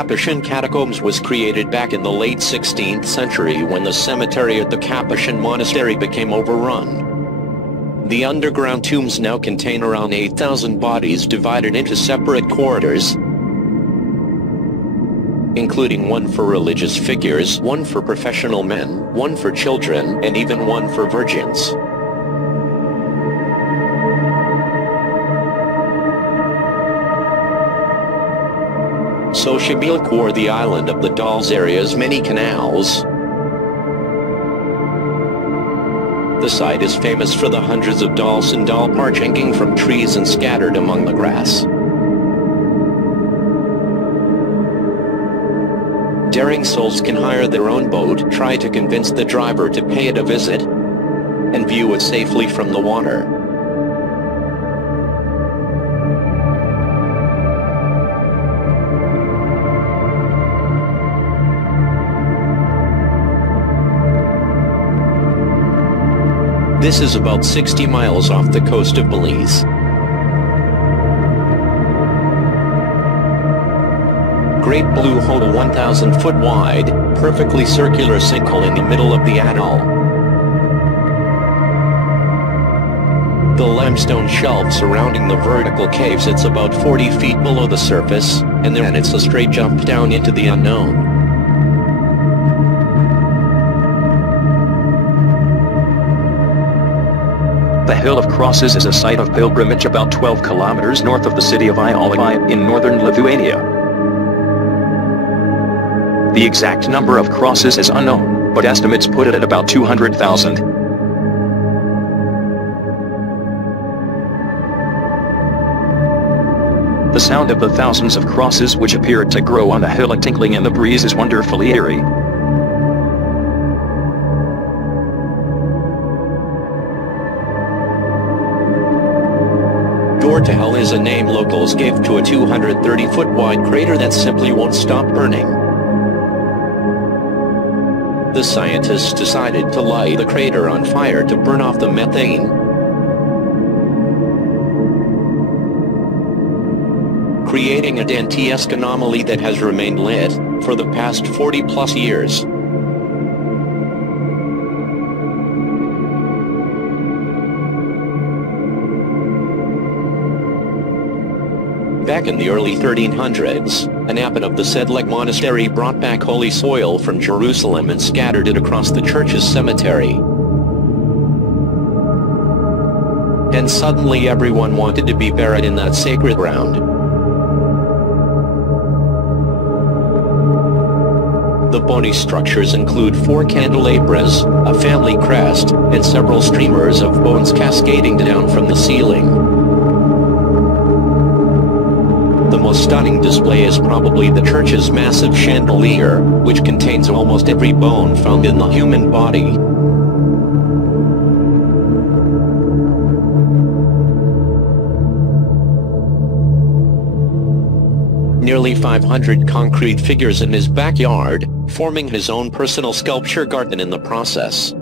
Capuchin Catacombs was created back in the late 16th century when the cemetery at the Capuchin monastery became overrun. The underground tombs now contain around 8,000 bodies divided into separate corridors, including one for religious figures, one for professional men, one for children, and even one for virgins. Xochimilco, or the island of the dolls, area's many canals. The site is famous for the hundreds of dolls and doll parts hanging from trees and scattered among the grass. Daring souls can hire their own boat, try to convince the driver to pay it a visit, and view it safely from the water. This is about 60 miles off the coast of Belize. Great Blue Hole, a 1,000-foot wide, perfectly circular sinkhole in the middle of the atoll. The limestone shelf surrounding the vertical cave sits about 40 feet below the surface, and then it's a straight jump down into the unknown. The Hill of Crosses is a site of pilgrimage about 12 kilometers north of the city of Veijo in northern Lithuania. The exact number of crosses is unknown, but estimates put it at about 200,000. The sound of the thousands of crosses which appeared to grow on the hill and tinkling in the breeze is wonderfully eerie. Door to Hell is a name locals gave to a 230-foot wide crater that simply won't stop burning. The scientists decided to light the crater on fire to burn off the methane, creating a Dantesque anomaly that has remained lit for the past 40-plus years. Back in the early 1300s, an abbot of the Sedlec monastery brought back holy soil from Jerusalem and scattered it across the church's cemetery. And suddenly everyone wanted to be buried in that sacred ground. The bony structures include 4 candelabras, a family crest, and several streamers of bones cascading down from the ceiling. The most stunning display is probably the church's massive chandelier, which contains almost every bone found in the human body. Nearly 500 concrete figures in his backyard, forming his own personal sculpture garden in the process.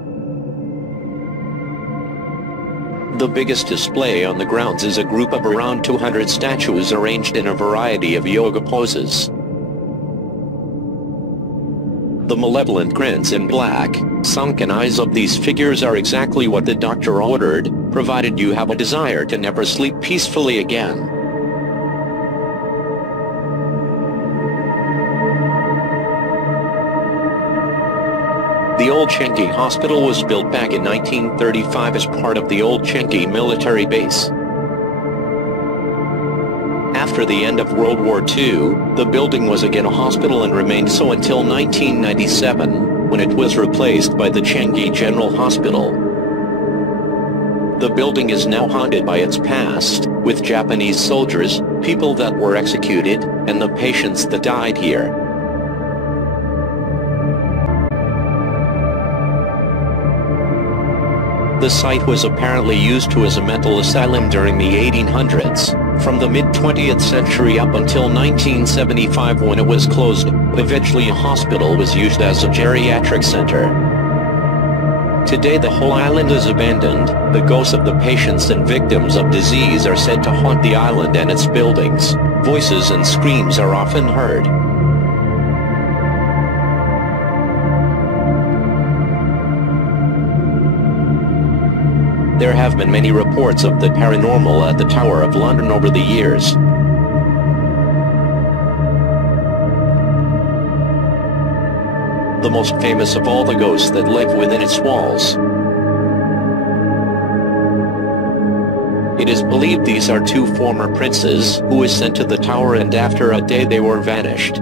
The biggest display on the grounds is a group of around 200 statues arranged in a variety of yoga poses. The malevolent grins and black, sunken eyes of these figures are exactly what the doctor ordered, provided you have a desire to never sleep peacefully again. The old Changi hospital was built back in 1935 as part of the old Changi military base. After the end of World War II, the building was again a hospital and remained so until 1997, when it was replaced by the Changi General Hospital. The building is now haunted by its past, with Japanese soldiers, people that were executed, and the patients that died here. The site was apparently used as a mental asylum during the 1800s, from the mid-20th century up until 1975 when it was closed. Eventually a hospital was used as a geriatric center. Today the whole island is abandoned. The ghosts of the patients and victims of disease are said to haunt the island and its buildings. Voices and screams are often heard. There have been many reports of the paranormal at the Tower of London over the years. The most famous of all the ghosts that live within its walls. It is believed these are two former princes who were sent to the tower and after a day they were vanished.